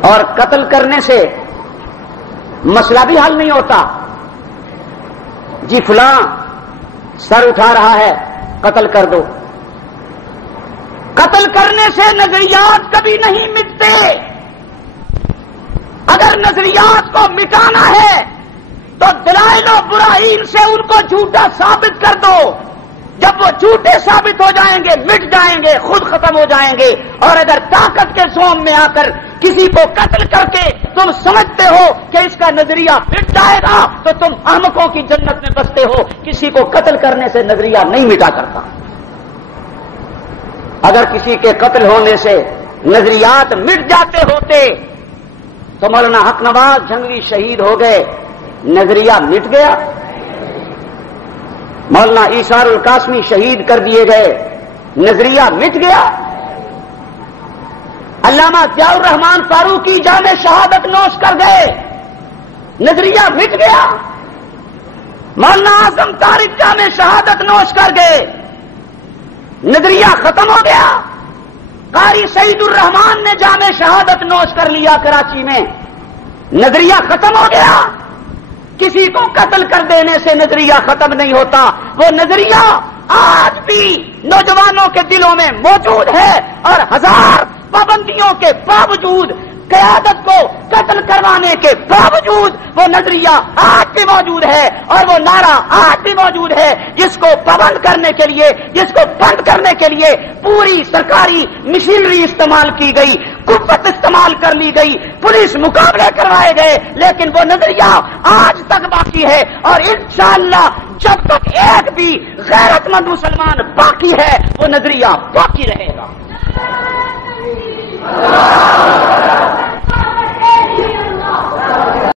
اور قتل کرنے سے مسئلہ بھی حل نہیں ہوتا. جی فلاں سر اٹھا رہا ہے قتل کر دو. قتل کرنے سے نظریات کبھی نہیں مٹتے. اگر نظریات کو مٹانا ہے تو دلائل و براہین سے ان کو جھوٹا ثابت کر دو. جب وہ جھوٹے ثابت ہو جائیں گے مٹ جائیں گے، خود ختم ہو جائیں گے. اور اگر طاقت کے زوم میں آ کر کسی کو قتل کر کے تم سمجھتے ہو کہ اس کا نظریہ مٹ جائے گا تو تم احمقوں کی جنت میں بستے ہو. کسی کو قتل کرنے سے نظریہ نہیں مٹا کرتا. اگر کسی کے قتل ہونے سے نظریات مٹ جاتے ہوتے تو مولانا حق نواز جھنگوی شہید ہو گئے، نظریہ مٹ گیا. مولانا ایثار القاسمی شہید کر دیے گئے، نظریہ مٹ گیا. علامہ ضیاء الرحمان فاروقی جامِ شہادت نوش کر گئے، نظریہ مٹ گیا. مولانا اعظم طارق جامِ شہادت نوش کر گئے، نظریہ ختم ہو گیا. قاری سعید الرحمان نے جامِ شہادت نوش کر لیا کراچی میں، نظریہ ختم ہو گیا. کسی کو قتل کر دینے سے نظریہ ختم نہیں ہوتا. وہ نظریہ آج بھی نوجوانوں کے دلوں میں موجود ہے اور ہزار پابندیوں کے باوجود، قیادت کو قتل کروانے کے باوجود وہ نظریہ آج بھی موجود ہے اور وہ نعرہ آج بھی موجود ہے. جس کو پابند کرنے کے لیے، جس کو بند کرنے کے لیے پوری سرکاری مشینری استعمال کی گئی، قوت استعمال کر لی گئی، پولیس مقابلے کروائے گئے، لیکن وہ نظریہ آج تک باقی ہے. اور انشاءاللہ جب تک ایک بھی غیرت مند مسلمان باقی ہے وہ نظریہ باقی رہے گا.